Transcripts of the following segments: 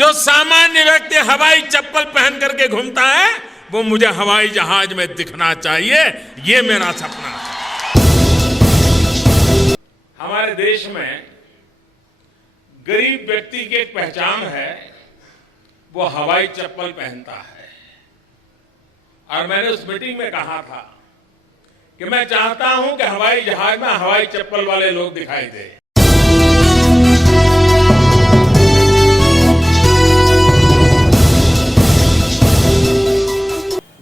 जो सामान्य व्यक्ति हवाई चप्पल पहन करके घूमता है वो मुझे हवाई जहाज में दिखना चाहिए, ये मेरा सपना है। हमारे देश में गरीब व्यक्ति की एक पहचान है, वो हवाई चप्पल पहनता है। और मैंने उस मीटिंग में कहा था कि मैं चाहता हूं कि हवाई जहाज में हवाई चप्पल वाले लोग दिखाई दे।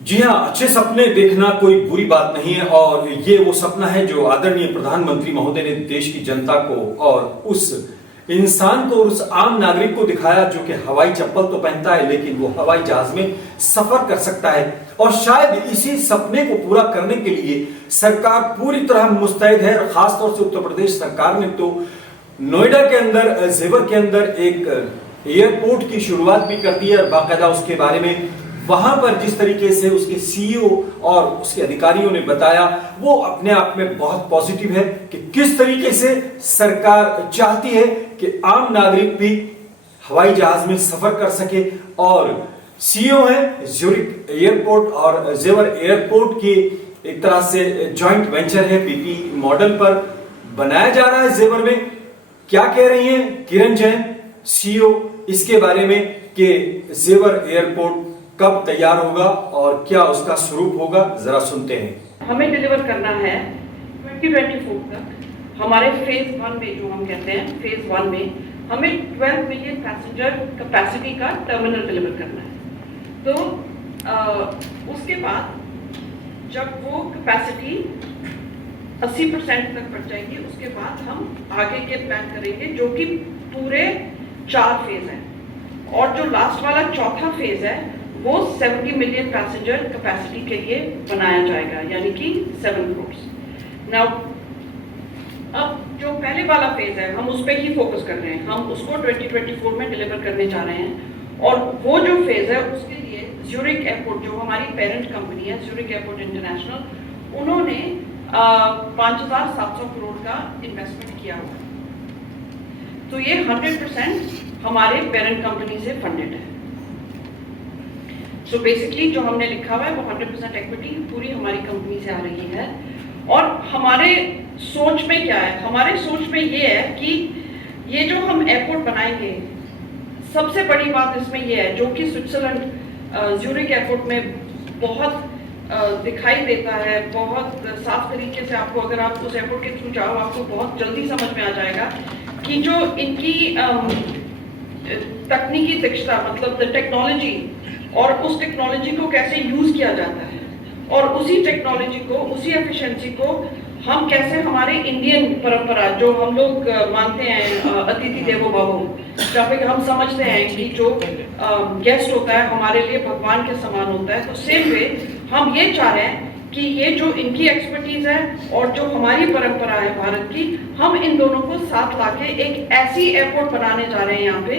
जी हाँ, अच्छे सपने देखना कोई बुरी बात नहीं है और ये वो सपना है जो आदरणीय प्रधानमंत्री महोदय ने देश की जनता को और उस इंसान को और उस आम नागरिक को दिखाया जो कि हवाई चप्पल तो पहनता है लेकिन वो हवाई जहाज में सफर कर सकता है। और शायद इसी सपने को पूरा करने के लिए सरकार पूरी तरह मुस्तैद है और खासतौर से उत्तर प्रदेश सरकार ने तो नोएडा के अंदर जेवर के अंदर एक एयरपोर्ट की शुरुआत भी कर दी है और बाकायदा उसके बारे में वहां पर जिस तरीके से उसके सीईओ और उसके अधिकारियों ने बताया वो अपने आप में बहुत पॉजिटिव है कि किस तरीके से सरकार चाहती है कि आम नागरिक भी हवाई जहाज में सफर कर सके। और सीईओ है ज्यूरिक एयरपोर्ट और जेवर एयरपोर्ट की एक तरह से जॉइंट वेंचर है, पीपी मॉडल पर बनाया जा रहा है जेवर में। क्या कह रही हैं किरण जैन सीईओ इसके बारे में कि जेवर एयरपोर्ट कब तैयार होगा और क्या उसका स्वरूप होगा, जरा सुनते हैं। हमें डिलीवर करना है 2024 तक। हमारे फेज 1 में जो हम कहते हैं फेज 1 में हमें 12 मिलियन पैसेंजर कैपेसिटी का टर्मिनल डिलीवर करना है। तो उसके बाद जब वो कैपेसिटी 80% तक बढ़ जाएगी उसके बाद हम आगे के प्लान करेंगे जो कि पूरे 4 फेज हैं। और जो लास्ट वाला चौथा फेज है वो 70 मिलियन पैसेंजर कैपेसिटी के लिए बनाया जाएगा, यानी कि 7 करोड़। नाउ अब जो पहले वाला फेज है हम उस पर ही फोकस कर रहे हैं, हम उसको 2024 में डिलीवर करने जा रहे हैं। और वो जो फेज है उसके लिए ज्यूरिक एयरपोर्ट जो हमारी पेरेंट कंपनी है ज्यूरिक एयरपोर्ट इंटरनेशनल, उन्होंने 5,700 करोड़ का इन्वेस्टमेंट किया हुआ। तो ये 100% हमारे पेरेंट कंपनी से फंडेड है। सो बेसिकली जो हमने लिखा हुआ है वो 100% इक्विटी पूरी हमारी कंपनी से आ रही है। और हमारे सोच में क्या है, हमारे सोच में ये है कि ये जो हम एयरपोर्ट बनाएंगे सबसे बड़ी बात इसमें ये है जो कि स्विट्जरलैंड ज्यूरिक एयरपोर्ट में बहुत दिखाई देता है, बहुत साफ तरीके से आपको अगर आप उस एयरपोर्ट के थ्रू जाओ आपको बहुत जल्दी समझ में आ जाएगा कि जो इनकी तकनीकी दक्षता मतलब द टेक्नोलॉजी और उस टेक्नोलॉजी को कैसे यूज किया जाता है और उसी टेक्नोलॉजी को उसी एफिशिएंसी को हम कैसे हमारे इंडियन परंपरा जो हम लोग मानते हैं अतिथि देवो भव, जहाँ पे हम समझते हैं कि जो गेस्ट होता है हमारे लिए भगवान के समान होता है। तो सेम वे हम ये चाह रहे हैं कि ये जो इनकी एक्सपर्टीज है और जो हमारी परंपरा है भारत की, हम इन दोनों को साथ लाके एक ऐसी एयरपोर्ट बनाने जा रहे हैं यहाँ पे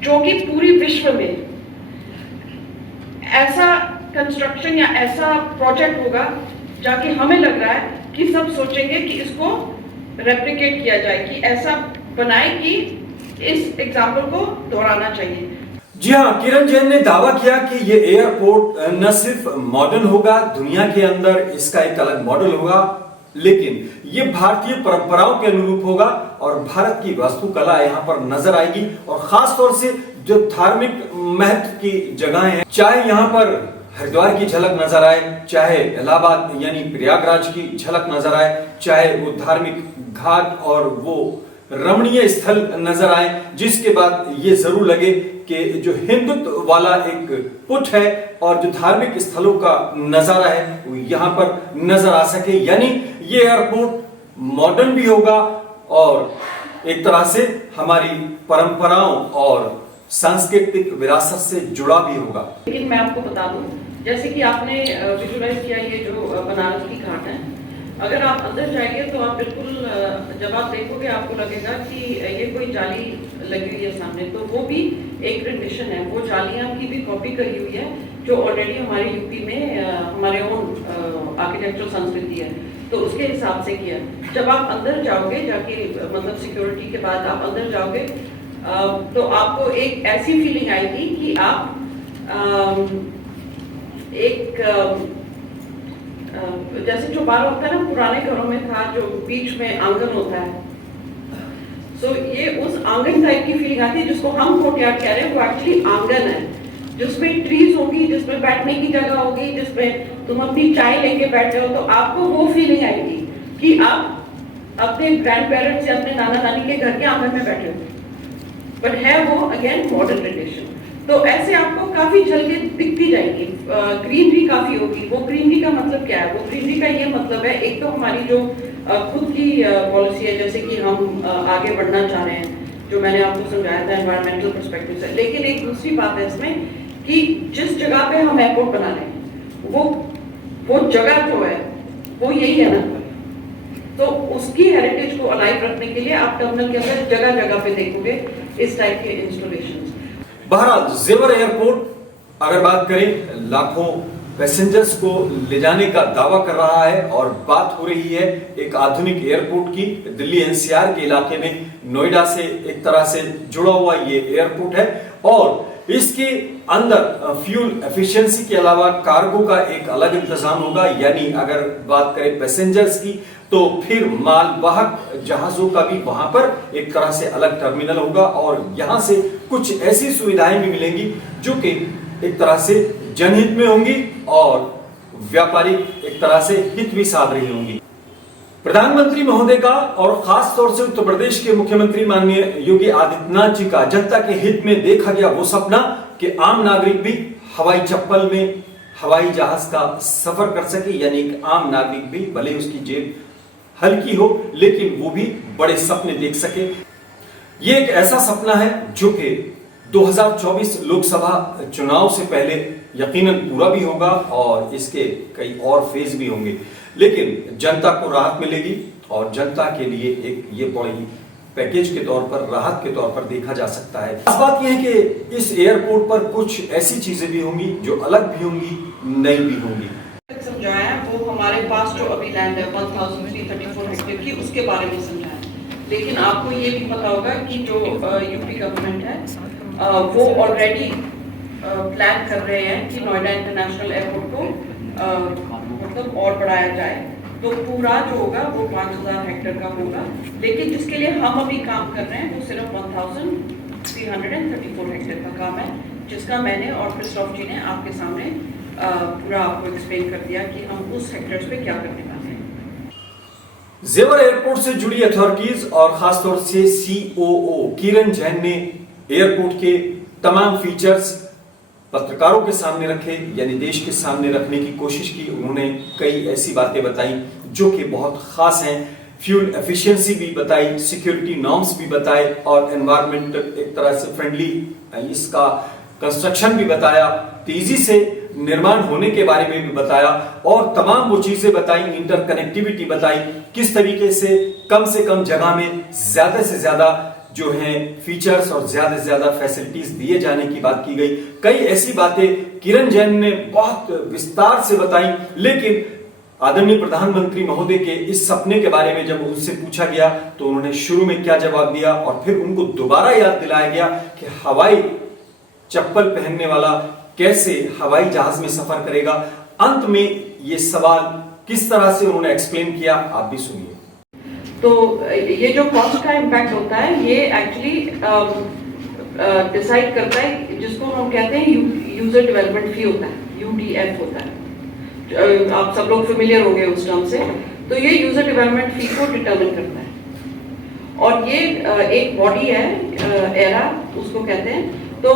जो कि पूरी विश्व में ऐसा कंस्ट्रक्शन या ऐसा प्रोजेक्ट होगा जाके हमें लग रहा है कि सब सोचेंगे कि इसको रेप्लिकेट किया जाए, कि ऐसा बनाए कि इस एग्जाम्पल को दोहराना चाहिए। जी हाँ, किरण जैन ने दावा किया कि ये एयरपोर्ट न सिर्फ मॉडर्न होगा, दुनिया के अंदर इसका एक अलग मॉडल होगा, लेकिन ये भारतीय परंपराओं के अनुरूप होगा और भारत की वास्तुकला यहाँ पर नजर आएगी। और खास तौर से जो धार्मिक महत्व की जगहें हैं, चाहे यहाँ पर हरिद्वार की झलक नजर आए, चाहे इलाहाबाद यानी प्रयागराज की झलक नजर आए, चाहे वो धार्मिक घाट और वो रमणीय स्थल नजर आए, जिसके बाद ये जरूर लगे कि जो हिंदुत्व वाला एक पुट है और जो धार्मिक स्थलों का नजारा है वो यहाँ पर नजर आ सके। यानी ये एयरपोर्ट मॉडर्न भी होगा और एक तरह से हमारी परंपराओं और सांस्कृतिक विरासत से जुड़ा भी होगा। लेकिन मैं आपको बता दूं, जैसे कि आपने विजुलाइज किया ये जो बनारस की घाट है, अगर आप अंदर जाएंगे तो आप बिल्कुल जब आप देखोगे आपको लगेगा कि ये कोई जाली लगी हुई है सामने, तो वो भी एक ट्रेडिशन है। वो जालियां की भी कॉपी करी हुई है जो ऑलरेडी हमारे यूपी में हमारे ओन आर्किटेक्चरल संस्कृति है, तो उसके हिसाब से किया। जब आप अंदर जाओगे जाके मतलब सिक्योरिटी के बाद आप अंदर जाओगे तो आपको एक ऐसी फीलिंग आएगी कि आप जैसे जो बार होता है ना, पुराने घरों में था जो बीच में आंगन होता है, तो ये उस आंगन टाइप की फीलिंग आती है, जिसको हम कोर्टयार्ड कह रहे हैं, वो एक्चुअली आंगन है, जिसमें ट्रीज होगी, जिसमें बैठने की जगह होगी, जिसमें तुम अपनी चाय लेके बैठे हो, तो आपको वो फीलिंग आएगी कि आप अपने ग्रैंड पेरेंट्स या अपने नाना नानी के घर के आंगन में बैठे हो, बट है वो अगेन मॉडर्न रिलेशन। तो ऐसे आपको काफी झलकें दिखती जाएगी। ग्रीनरी काफी होगी। वो ग्रीनरी का मतलब क्या है? वो ग्रीनरी का ये मतलब है, एक तो हमारी जो खुद की पॉलिसी है, जैसे कि हम आगे बढ़ना चाह रहे हैं, जो मैंने आपको समझाया था एनवायरमेंटल पर्सपेक्टिव से, लेकिन एक दूसरी बात है इसमें कि जिस जगह पे हम एयरपोर्ट बना रहे हैं, वो जगह जो है वो यही है ना, तो उसकी हेरिटेज को अलाइव रखने के लिए आप टर्मिनल के अंदर जगह जगह पे देखोगे इस टाइप के इंस्टॉलेशंस। बहरहाल जेवर एयरपोर्ट अगर बात करें, लाखों पैसेंजर्स को ले जाने का दावा कर रहा है और बात हो रही है एक आधुनिक एयरपोर्ट की। दिल्ली एनसीआर के इलाके में नोएडा से एक तरह से जुड़ा हुआ ये एयरपोर्ट है और इसके अंदर फ्यूल एफिशिएंसी के अलावा कार्गो का एक अलग इंतजाम होगा। यानी अगर बात करें पैसेंजर्स की, तो फिर मालवाहक जहाजों का भी वहां पर एक तरह से अलग टर्मिनल होगा और यहां से कुछ ऐसी सुविधाएं भी मिलेंगी जो कि एक तरह से जनहित में होंगी और व्यापारिक एक तरह से हित भी साध रही होंगी। प्रधानमंत्री महोदय का और खास तौर से उत्तर प्रदेश के मुख्यमंत्री माननीय योगी आदित्यनाथ जी का जनता के हित में देखा गया वो सपना कि आम नागरिक भी हवाई चप्पल में हवाई जहाज का सफर कर सके। यानी एक आम नागरिक भी भले उसकी जेब हल्की हो लेकिन वो भी बड़े सपने देख सके। ये एक ऐसा सपना है जो कि 2024 लोकसभा चुनाव से पहले यकीनन पूरा भी होगा और इसके कई और फेज भी होंगे, लेकिन जनता को राहत मिलेगी और जनता के लिए एक ये बड़ी पैकेज के तौर पर, राहत के तौर पर देखा जा सकता है। खास बात यह है कि इस एयरपोर्ट पर कुछ ऐसी चीजें भी होंगी जो अलग भी होंगी, नई भी होंगी। समझाया वो हमारे पास जो अभी लैंड है 1334 हेक्टेयर की, उसके बारे में समझाया, लेकिन आपको ये भी पता होगा कि जो यूपी गवर्नमेंट है वो ऑलरेडी प्लान कर रहे हैं कि नोएडा इंटरनेशनल एयरपोर्ट को मतलब और बढ़ाया जाए, तो पूरा जो होगा वो 5000 हेक्टेयर का होगा, लेकिन जिसके लिए हम अभी काम कर रहे हैं वो सिर्फ 1334 हेक्टेयर का काम है, जिसका मैंने और क्रिस्टोफ जी ने आपके सामने पूरा आपको एक्सप्लेन कर दिया कि हम उस सेक्टर्स पे क्या करने वाले हैं। जेवर एयरपोर्ट से जुड़ी अथॉरिटीज और खासतौर से COO किरण जैन ने एयरपोर्ट के तमाम फीचर्स पत्रकारों के सामने रखे, यानी देश के सामने रखने की कोशिश की। उन्होंने कई ऐसी बातें बताई जो कि बहुत खास हैं, फ्यूल एफिशिएंसी भी बताई, सिक्योरिटी नॉर्म्स भी बताए और एनवायरमेंट एक तरह से फ्रेंडली इसका कंस्ट्रक्शन भी बताया, तेजी से निर्माण होने के बारे में भी बताया और तमाम वो चीजें बताई, इंटरकनेक्टिविटी बताई, किस तरीके से कम जगह में ज्यादा से ज्यादा जो हैं फीचर्स और ज्यादा से ज्यादा फैसिलिटीज दिए जाने की बात की गई। कई ऐसी बातें किरण जैन ने बहुत विस्तार से बताई, लेकिन आदरणीय प्रधानमंत्री महोदय के इस सपने के बारे में जब उनसे पूछा गया तो उन्होंने शुरू में क्या जवाब दिया और फिर उनको दोबारा याद दिलाया गया कि हवाई चप्पल पहनने वाला कैसे हवाई जहाज में सफर करेगा। अंत में ये सवाल किस तरह से उन्होंने एक्सप्लेन किया, आप भी सुनिए। तो ये जो कॉस्ट का इम्पैक्ट होता है ये एक्चुअली डिसाइड करता है, जिसको हम कहते हैं यूजर डेवलपमेंट फी होता है, UDF होता है, आप सब लोग फेमिलियर हो गए उस टर्म से। तो ये यूजर डेवलपमेंट फी को डिटरमिन करता है और ये एक बॉडी है एरा उसको कहते हैं। तो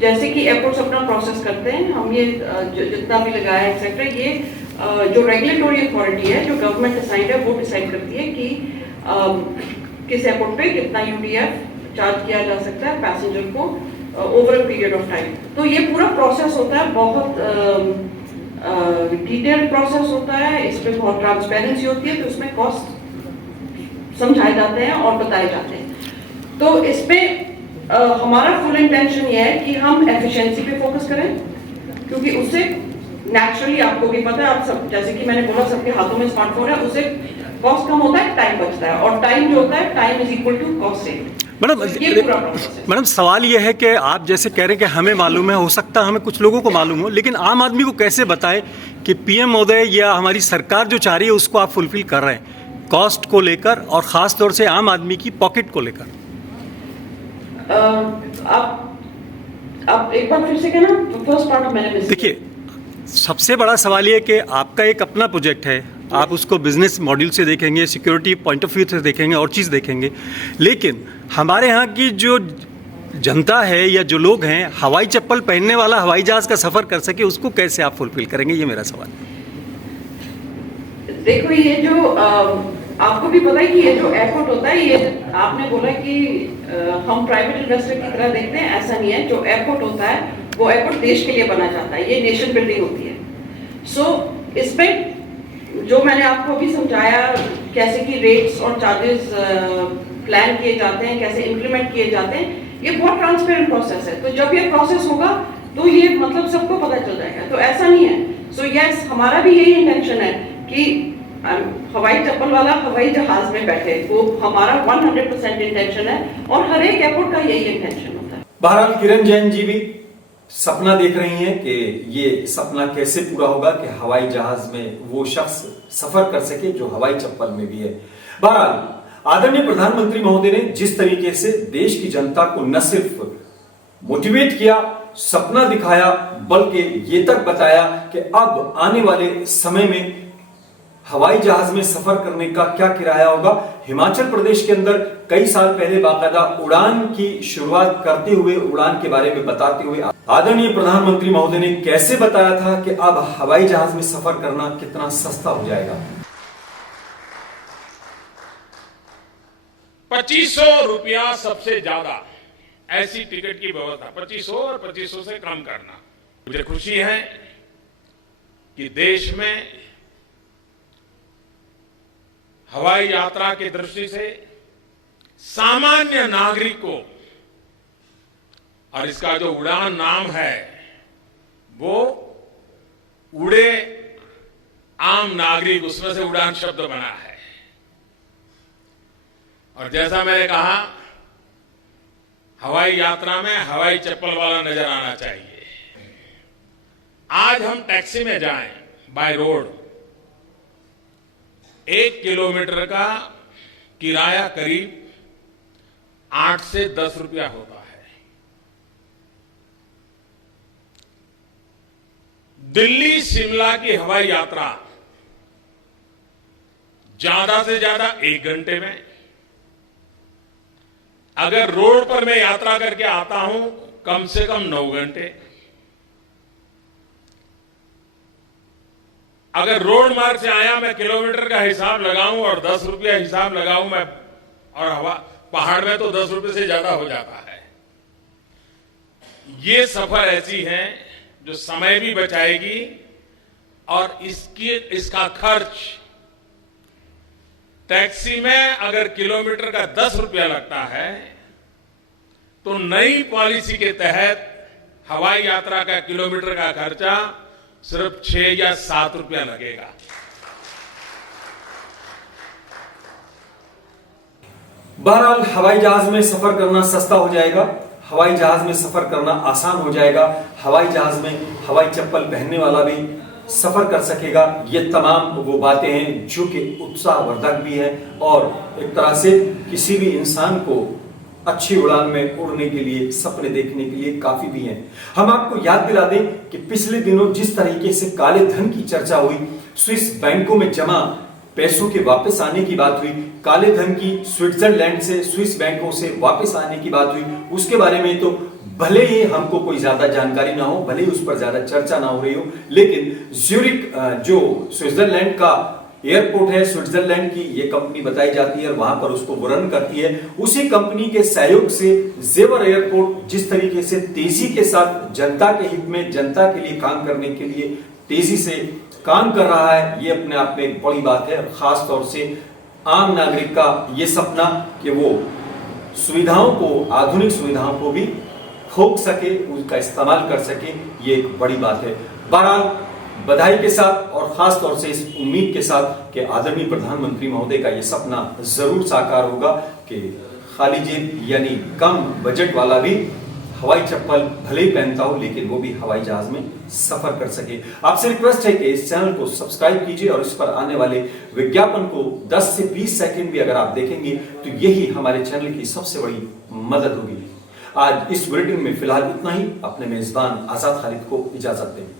जैसे कि एयरपोर्ट्स अपना प्रोसेस करते हैं, हम ये जितना भी लगाया है एक्सेट्रा, ये जो रेगुलेटरी अथॉरिटी है जो गवर्नमेंट डिसाइड है वो डिसाइड करती है कि किस एयरपोर्ट पे कितना UDF चार्ज किया जा सकता है पैसेंजर को over a period of time. तो ये पूरा प्रोसेस होता है, बहुत डिटेल्ड प्रोसेस होता है, इसमें बहुत ट्रांसपेरेंसी होती है, तो इसमें कॉस्ट समझाए जाते हैं और बताए जाते हैं। तो इसमें हमारा फुल इंटेंशन ये है कि हम एफिशिएंसी पे फोकस करें, क्योंकि उससे नेचुरली आपको भी पता है, आप सब जैसे कि मैंने बोला सबके हाथों में स्मार्टफोन है, उससे कॉस्ट कम होता है, टाइम बचता है और टाइम जो होता है time is equal to cost save. Madam madam सवाल ये है कि आप जैसे कह रहे हैं कि हमें मालूम है, हो सकता है हमें कुछ लोगों को मालूम हो, लेकिन आम आदमी को कैसे बताएं कि पीएम महोदय या हमारी सरकार जो चाह रही है उसको आप फुलफिल कर रहे हैं, कॉस्ट को लेकर और ख़ास तौर से आम आदमी की पॉकेट को लेकर? आप एक बार फिर से कहना, फर्स्ट पार्ट मैंने मिस किया। देखिए, सबसे बड़ा सवाल ये है कि आपका एक अपना प्रोजेक्ट है, आप उसको बिजनेस मॉड्यूल से देखेंगे, सिक्योरिटी पॉइंट ऑफ व्यू से देखेंगे और चीज़ देखेंगे, लेकिन हमारे यहाँ की जो जनता है या जो लोग हैं, हवाई चप्पल पहनने वाला हवाई जहाज़ का सफ़र कर सके, उसको कैसे आप फुलफिल करेंगे, ये मेरा सवाल है। देखो, ये जो आपको भी पता है कि ये जो एयरपोर्ट होता है, ये आपने बोला कि हम प्राइवेट इन्वेस्टर की तरह देखते हैं, ऐसा नहीं है। जो एयरपोर्ट होता है वो एयरपोर्ट देश के लिए बना जाता है, ये नेशन बिल्डिंग होती है। सो इसमें जो मैंने आपको अभी समझाया कैसे कि रेट्स और चार्जेस प्लान किए जाते हैं, कैसे इम्प्लीमेंट किए जाते हैं, ये बहुत ट्रांसपेरेंट प्रोसेस है। तो जब ये प्रोसेस होगा तो ये मतलब सबको पता चल जाएगा, तो ऐसा नहीं है। सो यस, हमारा भी यही इंटेंशन है कि हवाई चप्पल वाला हवाई जहाज में बैठे, वो हमारा 100% इंटेंशन है और हर एक एयरपोर्ट का यही इंटेंशन होता है। बहरहाल किरण जैन जी भी सपना देख रही हैं कि ये सपना कैसे पूरा होगा कि हवाई जहाज में वो शख्स सफर कर सके जो हवाई चप्पल में भी है। बहरहाल आदरणीय प्रधानमंत्री महोदय ने जिस तरीके से देश की जनता को न सिर्फ मोटिवेट किया, सपना दिखाया, बल्कि ये तक बताया कि अब आने वाले समय में हवाई जहाज में सफर करने का क्या किराया होगा। हिमाचल प्रदेश के अंदर कई साल पहले बाकायदा उड़ान की शुरुआत करते हुए, उड़ान के बारे में बताते हुए आदरणीय प्रधानमंत्री महोदय ने कैसे बताया था कि अब हवाई जहाज में सफर करना कितना सस्ता हो जाएगा। 2500 रुपया सबसे ज्यादा ऐसी टिकट की व्यवस्था, 2500 और 2500 से कम करना। मुझे खुशी है कि देश में हवाई यात्रा की दृष्टि से सामान्य नागरिक को, और इसका जो उड़ान नाम है वो उड़े आम नागरिक, उसमें से उड़ान शब्द बना है। और जैसा मैंने कहा, हवाई यात्रा में हवाई चप्पल वाला नजर आना चाहिए। आज हम टैक्सी में जाएं बाय रोड, 1 किलोमीटर का किराया करीब 8 से 10 रुपया होता है। दिल्ली शिमला की हवाई यात्रा ज्यादा से ज्यादा 1 घंटे में, अगर रोड पर मैं यात्रा करके आता हूं कम से कम 9 घंटे। अगर रोड मार्ग से आया, मैं किलोमीटर का हिसाब लगाऊं और 10 रुपया हिसाब लगाऊं मैं, और हवा पहाड़ में तो 10 रुपये से ज्यादा हो जाता है। ये सफर ऐसी है जो समय भी बचाएगी और इसका खर्च, टैक्सी में अगर किलोमीटर का 10 रुपया लगता है तो नई पॉलिसी के तहत हवाई यात्रा का किलोमीटर का खर्चा सिर्फ 6 या 7 रुपया लगेगा। बहरहाल हवाई जहाज में सफर करना सस्ता हो जाएगा, हवाई जहाज में सफर करना आसान हो जाएगा, हवाई जहाज में हवाई चप्पल पहनने वाला भी सफर कर सकेगा। ये तमाम वो बातें हैं जो कि उत्साहवर्धक भी है और एक तरह से किसी भी इंसान को अच्छी उड़ान में उड़ने के लिए, सपने देखने के लिए काफी भी हैं। हम आपको याद दिला दें कि पिछले दिनों जिस तरीके से काले धन की चर्चा हुई, स्विस बैंकों में जमा पैसों के वापस आने की बात हुई, काले धन की स्विट्जरलैंड से स्विस बैंकों से वापस आने की बात हुई, उसके बारे में तो भले ही हमको कोई ज्यादा जानकारी ना हो, भले ही उस पर ज्यादा चर्चा ना हो रही हो, लेकिन ज्यूरिक जो स्विट्जरलैंड का एयरपोर्ट है, स्विट्जरलैंड की ये कंपनी बताई जाती है, वहां पर उसको रन करती है, उसी कंपनी के सहयोग से जेवर एयरपोर्ट जिस तरीके से तेजी के साथ जनता के हित में, जनता के लिए काम करने के लिए तेजी से काम कर रहा है, ये अपने आप में एक बड़ी बात है। खास तौर से आम नागरिक का ये सपना कि वो सुविधाओं को, आधुनिक सुविधाओं को भी भोग सके, उसका इस्तेमाल कर सके, ये एक बड़ी बात है। बहरहाल बधाई के साथ और खास तौर से इस उम्मीद के साथ कि आदरणीय प्रधानमंत्री महोदय का ये सपना जरूर साकार होगा कि खाली जेब यानी कम बजट वाला भी हवाई चप्पल भले ही पहनता हो, लेकिन वो भी हवाई जहाज में सफर कर सके। आपसे रिक्वेस्ट है कि इस चैनल को सब्सक्राइब कीजिए और इस पर आने वाले विज्ञापन को 10 से 20 सेकंड भी अगर आप देखेंगे तो यही हमारे चैनल की सबसे बड़ी मदद होगी। आज इस बुलेटिन में फिलहाल इतना ही। अपने मेजबान आजाद खालिद को इजाजत दें।